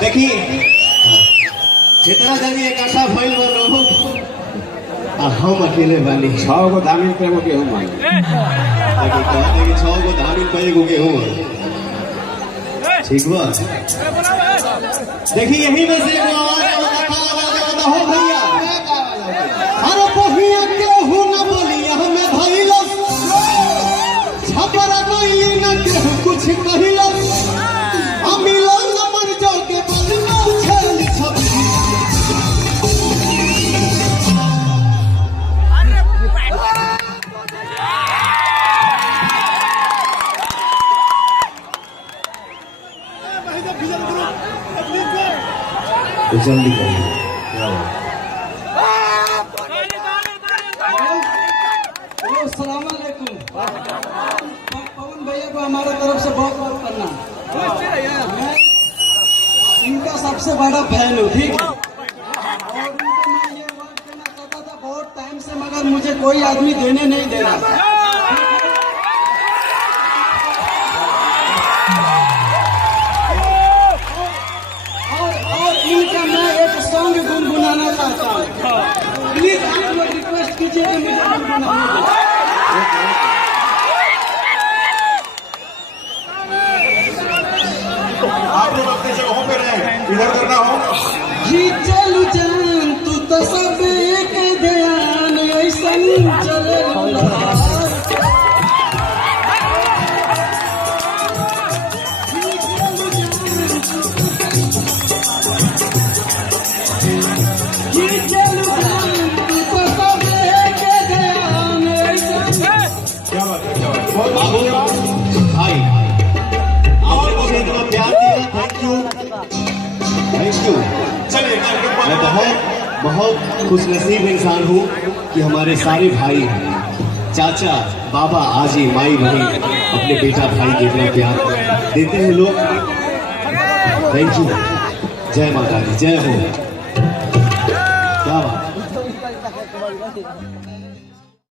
देखिए जितना जानी इकट्ठा भइल बा लोग आ हम अकेले बानी 6 गो धामिन पे हो गेहूं मांगे देखिए कहते कि 6 गो धामिन पे एगो गेहूं ठीक बा। देखिए यही में से एगो आवाज आवता हो भैया अरे बहिया केहू न बोलिया हमें भइल छपरा गइली न केहू कुछ कहिल अमिलन नंबर जोगे बजना छल छपी जल्दी करिए अस्सलाम वालेकुम। पवन भैया को हमारे तरफ से बहुत बहुत प्रणाम। मैं इनका सबसे बड़ा फैन हूँ, ठीक है। और उनको मैं ये वर्ड देना चाहता था बहुत टाइम से, मगर मुझे कोई आदमी देने नहीं दे रहा था। और इनका मैं एक सॉन्ग गुनगुनाना चाहता हूँ। प्लीज आप लोग रिक्वेस्ट कीजिए कि मुझे गुनगुनाने दें। आप लोग अपने जगहों पे रहें, इधर उधर ना हो। जी चलू जान तू तो सब के ध्यान ऐसन चले भाई आपने मुझे इतना प्यार दिया, थैंक यू। चलिए मैं बहुत बहुत खुश नसीब इंसान हूँ कि हमारे सारे भाई चाचा बाबा आजी माई बहन अपने बेटा भाई के इतना प्यार देते हैं लोग। Thank you. जय माता दी, जय हो। क्या बात।